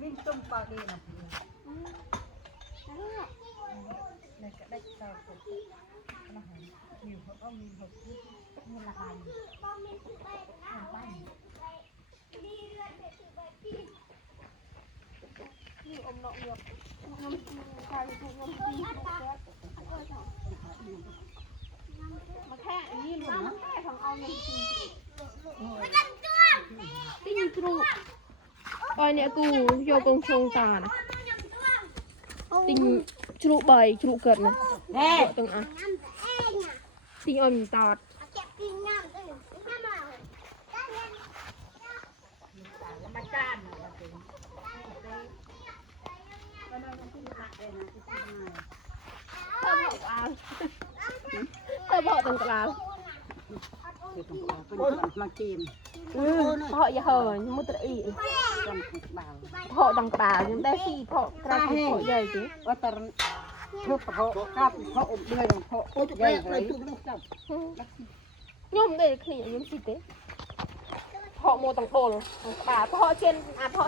วิ่งต้มปลาดีนะพี่ในกระได้ตาปกนะฮะมีเขาเอามีเขาพูดมีละอันไปนี่อมนกเงือกน้ำใครถูกน้ำตีมาแค่อันนี้หลุดมาแค่ของเอาเงินจริงปิ้งครูอ้อยเนี่ยกูโยกงชงตานะติงชลุใบชลุเกิดนะแน่ตรงอ่ะติงอ้อยมีตาดมาจ้านเธอบอกตรงกลางมากิน เพาะยาเหยมุตระอีเพาะต่างป่ายังได้สี่เพาะกระเพาะใหญ่สิ ว่าแต่ทุบเพาะกับเพาะอบเดือยเพาะใหญ่เลย ย่อมได้ขลิ่นย่อมสิเต้เพาะโมต่างโตเลยป่าเพาะเช่นเพาะ